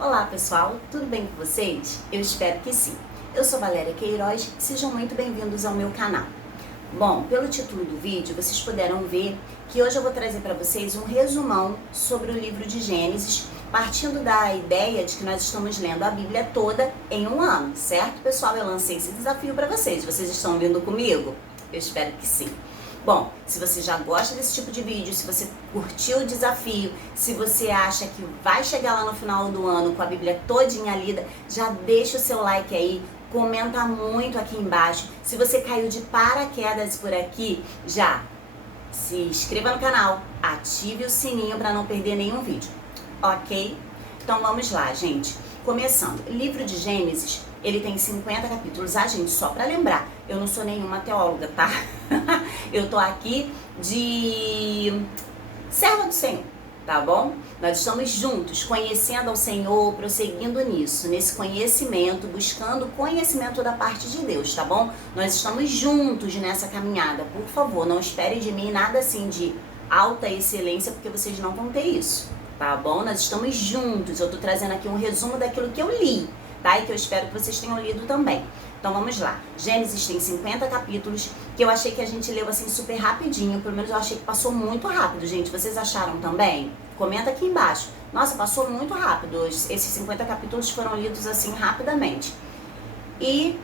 Olá pessoal, tudo bem com vocês? Eu espero que sim. Eu sou Valéria Queiroz, sejam muito bem-vindos ao meu canal. Bom, pelo título do vídeo, vocês puderam ver que hoje eu vou trazer para vocês um resumão sobre o livro de Gênesis, partindo da ideia de que nós estamos lendo a Bíblia toda em um ano, certo, pessoal? Eu lancei esse desafio para vocês. Vocês estão vindo comigo? Eu espero que sim. Bom, se você já gosta desse tipo de vídeo, se você curtiu o desafio, se você acha que vai chegar lá no final do ano com a Bíblia todinha lida, já deixa o seu like aí, comenta muito aqui embaixo. Se você caiu de paraquedas por aqui, já se inscreva no canal, ative o sininho para não perder nenhum vídeo, ok? Então vamos lá, gente. Começando, o livro de Gênesis, ele tem 50 capítulos. Ah, gente, só para lembrar, eu não sou nenhuma teóloga, tá? Eu tô aqui de serva do Senhor, tá bom? Nós estamos juntos, conhecendo ao Senhor, prosseguindo nisso, nesse conhecimento, buscando conhecimento da parte de Deus, tá bom? Nós estamos juntos nessa caminhada. Por favor, não espere de mim nada assim de alta excelência, porque vocês não vão ter isso, tá bom? Nós estamos juntos. Eu tô trazendo aqui um resumo daquilo que eu li, tá? E que eu espero que vocês tenham lido também. Então vamos lá. Gênesis tem 50 capítulos, que eu achei que a gente leu assim super rapidinho. Pelo menos eu achei que passou muito rápido, gente. Vocês acharam também? Comenta aqui embaixo. Nossa, passou muito rápido. Esses 50 capítulos foram lidos assim rapidamente. E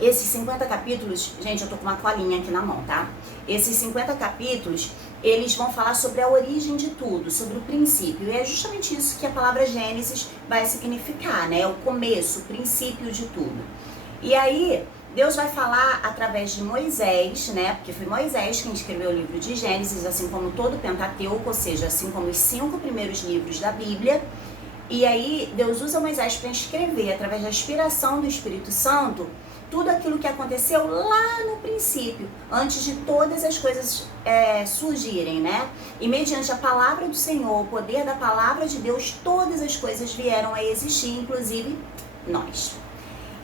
esses 50 capítulos, gente, eu tô com uma colinha aqui na mão, tá? Esses 50 capítulos, eles vão falar sobre a origem de tudo, sobre o princípio. E é justamente isso que a palavra Gênesis vai significar, né? O começo, o princípio de tudo. E aí, Deus vai falar através de Moisés, né? Porque foi Moisés quem escreveu o livro de Gênesis, assim como todo o Pentateuco, ou seja, assim como os 5 primeiros livros da Bíblia. E aí, Deus usa Moisés para escrever, através da inspiração do Espírito Santo, tudo aquilo que aconteceu lá no princípio, antes de todas as coisas surgirem, né? E mediante a palavra do Senhor, o poder da palavra de Deus, todas as coisas vieram a existir, inclusive nós.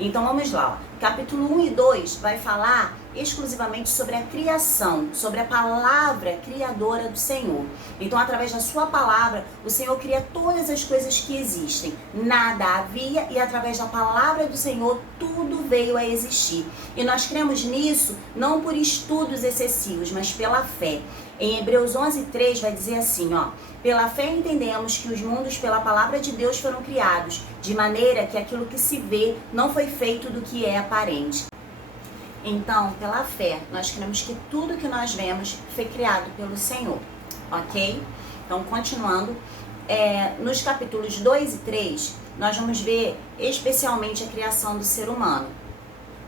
Então vamos lá, ó. Capítulo 1 e 2 vai falar exclusivamente sobre a criação, sobre a palavra criadora do Senhor. Então, através da sua palavra, o Senhor cria todas as coisas que existem. Nada havia e através da palavra do Senhor, tudo veio a existir. E nós cremos nisso não por estudos excessivos, mas pela fé. Em Hebreus 11:3 vai dizer assim, ó: pela fé entendemos que os mundos pela palavra de Deus foram criados, de maneira que aquilo que se vê não foi feito do que é aparente. Então, pela fé, nós cremos que tudo que nós vemos foi criado pelo Senhor, ok? Então, continuando, nos capítulos 2 e 3, nós vamos ver especialmente a criação do ser humano,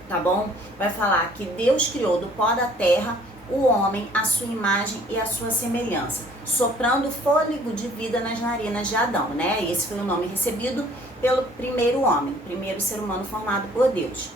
tá bom? Vai falar que Deus criou do pó da terra o homem, a sua imagem e a sua semelhança, soprando fôlego de vida nas narinas de Adão, né? Esse foi o nome recebido pelo primeiro homem, primeiro ser humano formado por Deus.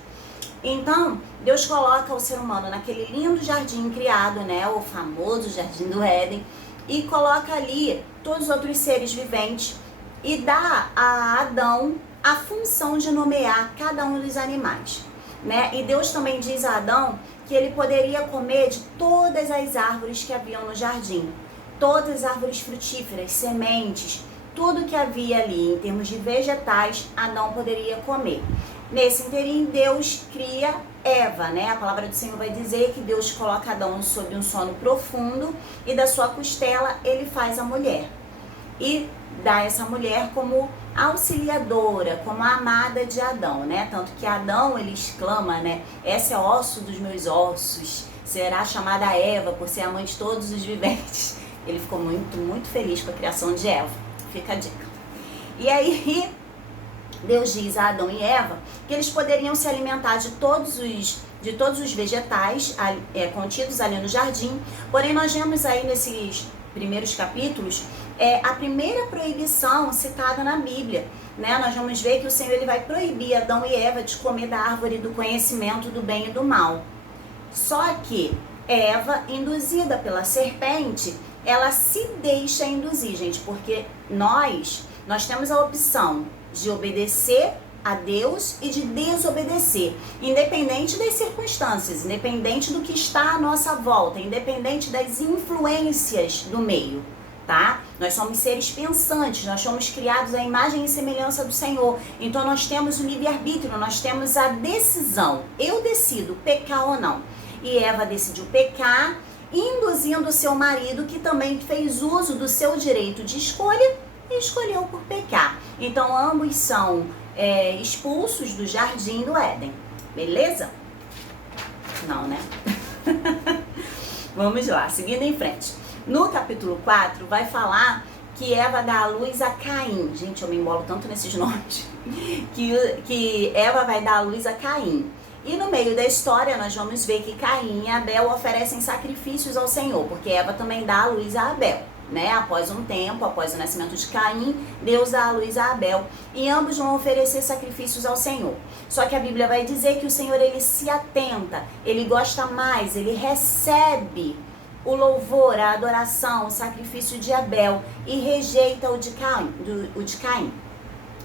Então, Deus coloca o ser humano naquele lindo jardim criado, né? O famoso jardim do Éden, e coloca ali todos os outros seres viventes e dá a Adão a função de nomear cada um dos animais, né? E Deus também diz a Adão que ele poderia comer de todas as árvores que haviam no jardim, todas as árvores frutíferas, sementes, tudo que havia ali em termos de vegetais, Adão poderia comer. Nesse inteirinho, Deus cria Eva, né? A palavra do Senhor vai dizer que Deus coloca Adão sob um sono profundo e da sua costela ele faz a mulher. E dá essa mulher como auxiliadora, como a amada de Adão, né? Tanto que Adão, ele exclama, né? Essa é osso dos meus ossos, será chamada Eva por ser a mãe de todos os viventes. Ele ficou muito, muito feliz com a criação de Eva. Fica a dica. E aí, Deus diz a Adão e Eva que eles poderiam se alimentar de todos os vegetais contidos ali no jardim. Porém, nós vemos aí nesses primeiros capítulos a primeira proibição citada na Bíblia, né? Nós vamos ver que o Senhor ele vai proibir Adão e Eva de comer da árvore do conhecimento do bem e do mal. Só que Eva, induzida pela serpente, ela se deixa induzir, gente, porque nós temos a opção de obedecer a Deus e de desobedecer, independente das circunstâncias, independente do que está à nossa volta, independente das influências do meio, tá? Nós somos seres pensantes, nós somos criados à imagem e semelhança do Senhor. Então nós temos o livre-arbítrio, nós temos a decisão. Eu decido pecar ou não. E Eva decidiu pecar, induzindo o seu marido, que também fez uso do seu direito de escolha e escolheu por pecar. Então ambos são expulsos do jardim do Éden. Beleza? Não, né? Vamos lá, seguindo em frente. No capítulo 4 vai falar que Eva dá à luz a Caim. Gente, eu me embolo tanto nesses nomes. Que Eva vai dar à luz a Caim. E no meio da história nós vamos ver que Caim e Abel oferecem sacrifícios ao Senhor, porque Eva também dá à luz a Abel, né? Após um tempo, após o nascimento de Caim, Deus dá à luz a Abel e ambos vão oferecer sacrifícios ao Senhor. Só que a Bíblia vai dizer que o Senhor, ele se atenta, ele gosta mais, ele recebe o louvor, a adoração, o sacrifício de Abel e rejeita o de Caim.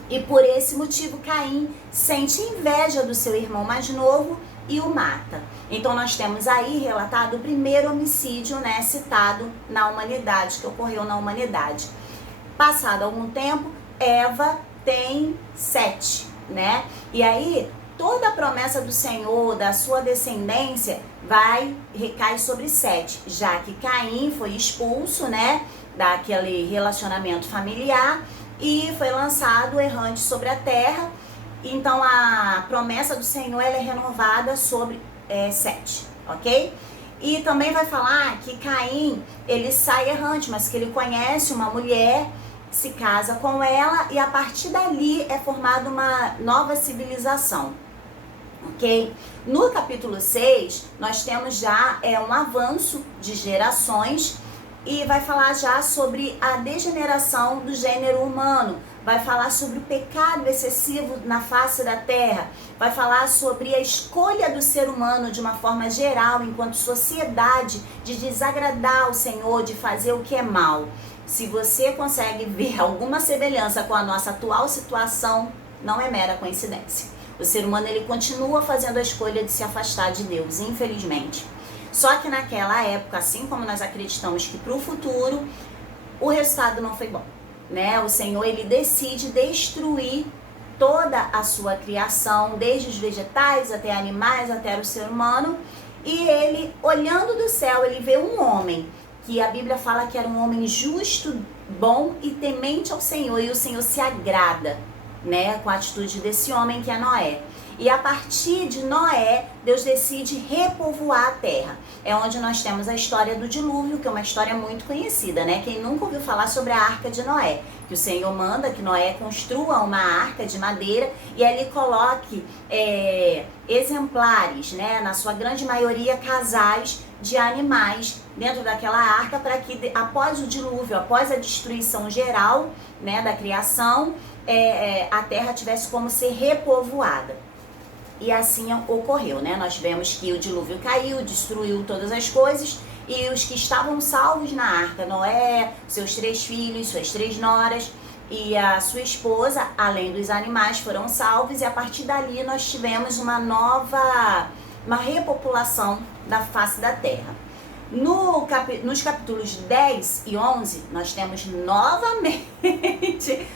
E por esse motivo Caim sente inveja do seu irmão mais novo e o mata. Então nós temos aí relatado o primeiro homicídio, né, citado na humanidade, que ocorreu na humanidade. Passado algum tempo, Eva tem Sete, né? E aí toda a promessa do Senhor, da sua descendência, recai sobre Sete, já que Caim foi expulso, né, daquele relacionamento familiar e foi lançado errante sobre a terra. Então a promessa do Senhor, ela é renovada sobre Sete, ok? E também vai falar que Caim, ele sai errante, mas que ele conhece uma mulher, se casa com ela e a partir dali é formada uma nova civilização, ok? No capítulo 6, nós temos já um avanço de gerações e vai falar já sobre a degeneração do gênero humano, vai falar sobre o pecado excessivo na face da terra, vai falar sobre a escolha do ser humano de uma forma geral, enquanto sociedade, de desagradar o Senhor, de fazer o que é mal. Se você consegue ver alguma semelhança com a nossa atual situação, não é mera coincidência. O ser humano, ele continua fazendo a escolha de se afastar de Deus, infelizmente. Só que naquela época, assim como nós acreditamos que para o futuro, o resultado não foi bom, né? O Senhor, ele decide destruir toda a sua criação, desde os vegetais até animais, até o ser humano. E ele, olhando do céu, ele vê um homem, que a Bíblia fala que era um homem justo, bom e temente ao Senhor. E o Senhor se agrada, né, com a atitude desse homem que é Noé. E a partir de Noé, Deus decide repovoar a terra. É onde nós temos a história do dilúvio, que é uma história muito conhecida, né? Quem nunca ouviu falar sobre a arca de Noé? Que o Senhor manda que Noé construa uma arca de madeira e ali coloque exemplares, né? Na sua grande maioria, casais de animais dentro daquela arca, para que após o dilúvio, após a destruição geral, né, da criação, a terra tivesse como ser repovoada. E assim ocorreu, né? Nós vemos que o dilúvio caiu, destruiu todas as coisas e os que estavam salvos na arca, Noé, seus 3 filhos, suas 3 noras e a sua esposa, além dos animais, foram salvos e a partir dali nós tivemos uma repopulação da face da terra. Nos capítulos 10 e 11, nós temos novamente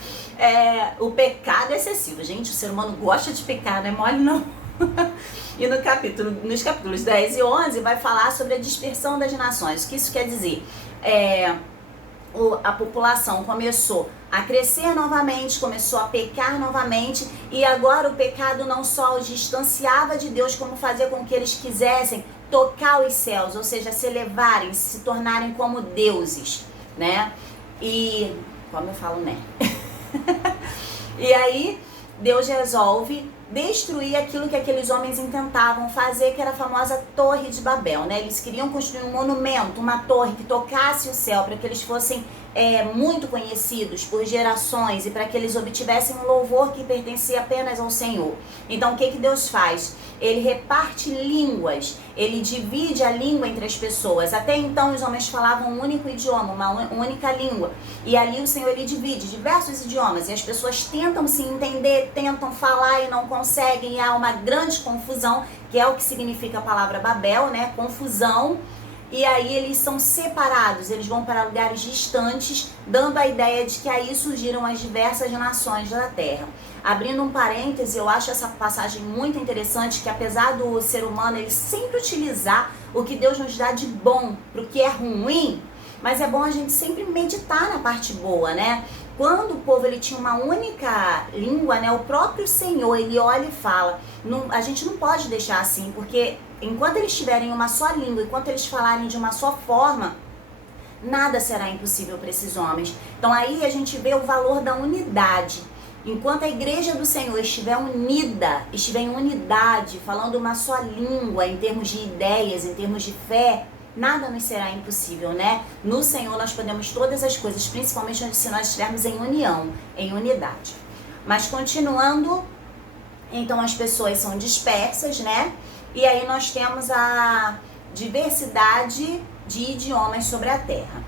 o pecado excessivo. Gente, o ser humano gosta de pecar, não é mole não. E nos capítulos 10 e 11 vai falar sobre a dispersão das nações. O que isso quer dizer? A população começou a crescer novamente, começou a pecar novamente, e agora o pecado não só os distanciava de Deus, como fazia com que eles quisessem tocar os céus, ou seja, se elevarem, se tornarem como deuses, né? E, como eu falo, né? E aí, Deus resolve destruir aquilo que aqueles homens intentavam fazer, que era a famosa Torre de Babel, né? Eles queriam construir um monumento, uma torre que tocasse o céu, para que eles fossem muito conhecidos por gerações e para que eles obtivessem um louvor que pertencia apenas ao Senhor. Então, o que Deus faz? Ele reparte línguas, ele divide a língua entre as pessoas. Até então, os homens falavam um único idioma, uma única língua. E ali o Senhor, ele divide diversos idiomas e as pessoas tentam se entender, tentam falar e não conseguem. E há uma grande confusão, que é o que significa a palavra Babel, né? Confusão. e aí eles são separados, eles vão para lugares distantes, dando a ideia de que aí surgiram as diversas nações da terra. Abrindo um parêntese, eu acho essa passagem muito interessante, que apesar do ser humano ele sempre utilizar o que Deus nos dá de bom para o que é ruim, mas é bom a gente sempre meditar na parte boa, né? Quando o povo ele tinha uma única língua, né, o próprio Senhor, ele olha e fala, a gente não pode deixar assim, porque enquanto eles tiverem uma só língua, enquanto eles falarem de uma só forma, nada será impossível para esses homens. Então aí a gente vê o valor da unidade. Enquanto a igreja do Senhor estiver unida, estiver em unidade, falando uma só língua, em termos de ideias, em termos de fé, nada nos será impossível, né? No Senhor nós podemos todas as coisas, principalmente se nós estivermos em união, em unidade. Mas continuando, então as pessoas são dispersas, né? E aí nós temos a diversidade de idiomas sobre a terra.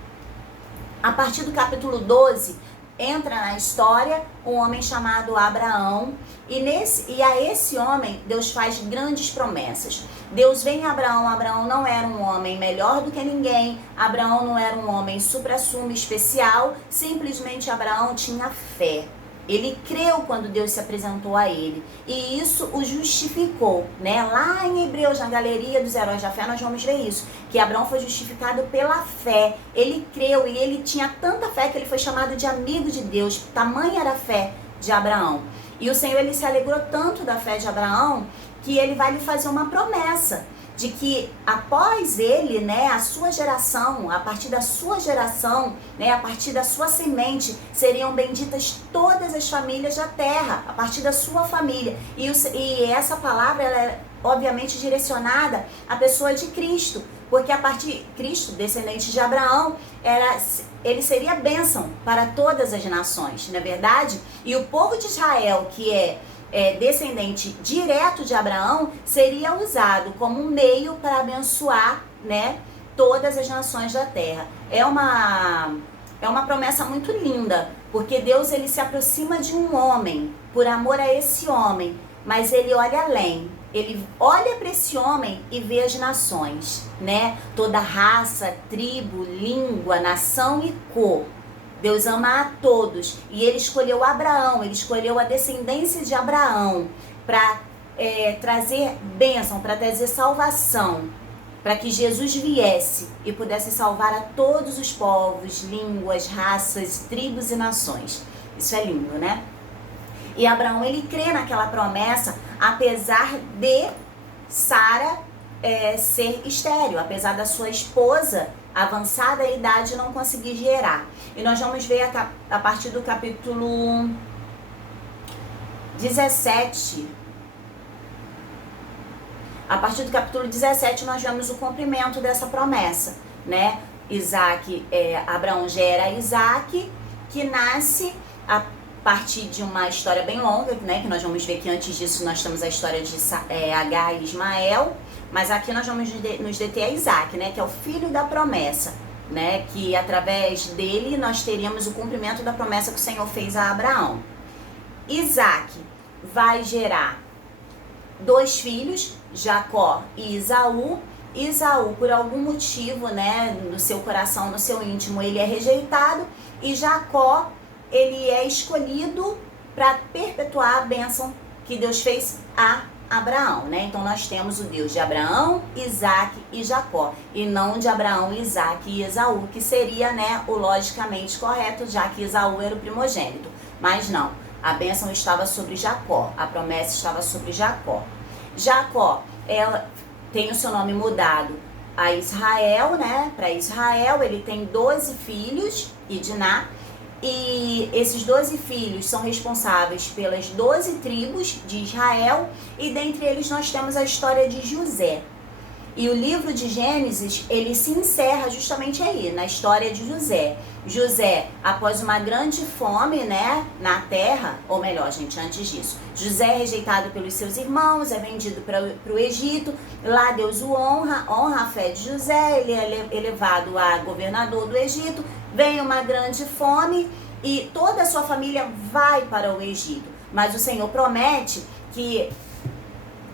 A partir do capítulo 12, entra na história um homem chamado Abraão, e a esse homem Deus faz grandes promessas. Deus vem a Abraão, Abraão não era um homem melhor do que ninguém, Abraão não era um homem supra-sumo especial, simplesmente Abraão tinha fé. Ele creu quando Deus se apresentou a ele, e isso o justificou, né? Lá em Hebreus, na galeria dos heróis da fé, nós vamos ver isso, que Abraão foi justificado pela fé. Ele creu e ele tinha tanta fé que ele foi chamado de amigo de Deus. Tamanha era a fé de Abraão. E o Senhor, ele se alegrou tanto da fé de Abraão, que ele vai lhe fazer uma promessa de que após ele, né, a sua geração, a partir da sua geração, né, a partir da sua semente, seriam benditas todas as famílias da terra, a partir da sua família. E essa palavra, ela é obviamente direcionada à pessoa de Cristo, porque a partir de Cristo, descendente de Abraão, ele seria bênção para todas as nações, não é verdade? E o povo de Israel, que é descendente direto de Abraão, seria usado como um meio para abençoar, né, todas as nações da terra. É uma promessa muito linda, porque Deus, ele se aproxima de um homem por amor a esse homem, mas ele olha além. Ele olha para esse homem e vê as nações, né? Toda raça, tribo, língua, nação e cor. Deus ama a todos, e ele escolheu Abraão, ele escolheu a descendência de Abraão para trazer bênção, para trazer salvação, para que Jesus viesse e pudesse salvar a todos os povos, línguas, raças, tribos e nações. Isso é lindo, né? E Abraão, ele crê naquela promessa, apesar de Sara ser estéril, apesar da sua esposa avançada idade não conseguir gerar. E nós vamos ver a partir do capítulo 17. A partir do capítulo 17 nós vemos o cumprimento dessa promessa, né? Abraão gera Isaac, que nasce a partir de uma história bem longa, né? Que nós vamos ver que antes disso nós temos a história de Agar e Ismael. Mas aqui nós vamos nos deter a Isaac, né, que é o filho da promessa, né, que através dele nós teríamos o cumprimento da promessa que o Senhor fez a Abraão. Isaac vai gerar 2 filhos, Jacó e Esaú. Esaú, por algum motivo, né, no seu coração, no seu íntimo, ele é rejeitado, e Jacó, ele é escolhido para perpetuar a bênção que Deus fez a Abraão, né? Então nós temos o Deus de Abraão, Isaac e Jacó, e não de Abraão, Isaac e Esaú, que seria, né, o logicamente correto, já que Esaú era o primogênito. Mas não, a bênção estava sobre Jacó, a promessa estava sobre Jacó. Jacó tem o seu nome mudado a Israel, né? Para Israel, ele tem 12 filhos, e Diná. E esses 12 filhos são responsáveis pelas 12 tribos de Israel, e dentre eles nós temos a história de José. E o livro de Gênesis, ele se encerra justamente aí, na história de José. José, após uma grande fome, né, na terra, ou melhor, gente, antes disso, José é rejeitado pelos seus irmãos, é vendido para o Egito. Lá Deus o honra a fé de José, ele é elevado a governador do Egito. Vem uma grande fome e toda a sua família vai para o Egito. Mas o Senhor promete que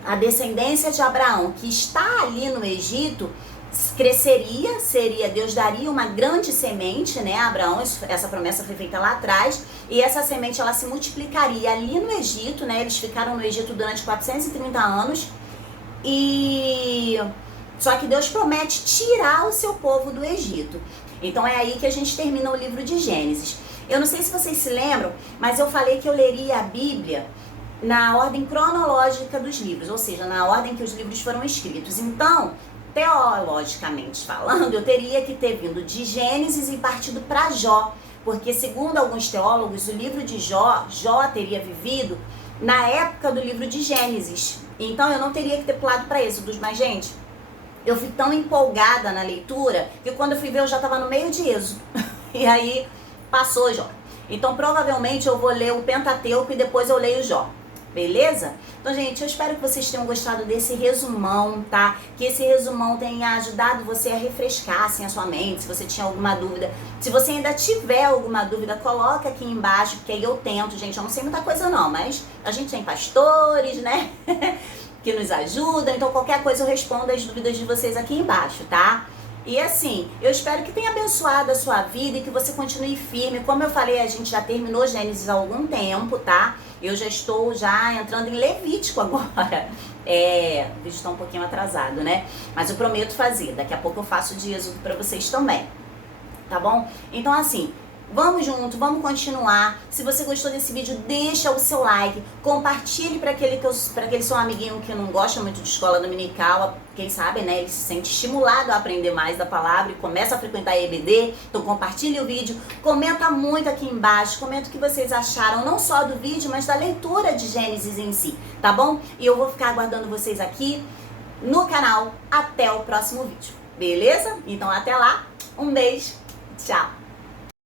a descendência de Abraão, que está ali no Egito, cresceria, Deus daria uma grande semente, né, a Abraão, essa promessa foi feita lá atrás, e essa semente ela se multiplicaria ali no Egito, né, eles ficaram no Egito durante 430 anos, e só que Deus promete tirar o seu povo do Egito. Então é aí que a gente termina o livro de Gênesis. Eu não sei se vocês se lembram, mas eu falei que eu leria a Bíblia na ordem cronológica dos livros, ou seja, na ordem que os livros foram escritos. Então, teologicamente falando, eu teria que ter vindo de Gênesis e partido para Jó, porque segundo alguns teólogos, o livro de Jó teria vivido na época do livro de Gênesis. Então eu não teria que ter pulado para Êxodo, mas gente, eu fui tão empolgada na leitura que quando eu fui ver eu já estava no meio de Êxodo. E aí passou Jó. Então provavelmente eu vou ler o Pentateuco e depois eu leio Jó. Beleza? Então, gente, eu espero que vocês tenham gostado desse resumão, tá? Que esse resumão tenha ajudado você a refrescar, assim, a sua mente, se você tinha alguma dúvida. Se você ainda tiver alguma dúvida, coloca aqui embaixo, porque aí eu tento, gente. Eu não sei muita coisa não, mas a gente tem pastores, né? que nos ajudam. Então, qualquer coisa eu respondo as dúvidas de vocês aqui embaixo, tá? E assim, eu espero que tenha abençoado a sua vida e que você continue firme. Como eu falei, a gente já terminou Gênesis há algum tempo, tá? Eu já estou entrando em Levítico agora. O vídeo está um pouquinho atrasado, né? Mas eu prometo fazer. Daqui a pouco eu faço de Êxodo para vocês também. Tá bom? Então assim, vamos junto, vamos continuar. Se você gostou desse vídeo, deixa o seu like, compartilhe para aquele seu amiguinho que não gosta muito de escola dominical, quem sabe, né, ele se sente estimulado a aprender mais da palavra e começa a frequentar a EBD. Então compartilhe o vídeo, comenta muito aqui embaixo, comenta o que vocês acharam, não só do vídeo, mas da leitura de Gênesis em si, tá bom? E eu vou ficar aguardando vocês aqui no canal até o próximo vídeo, beleza? Então até lá, um beijo, tchau!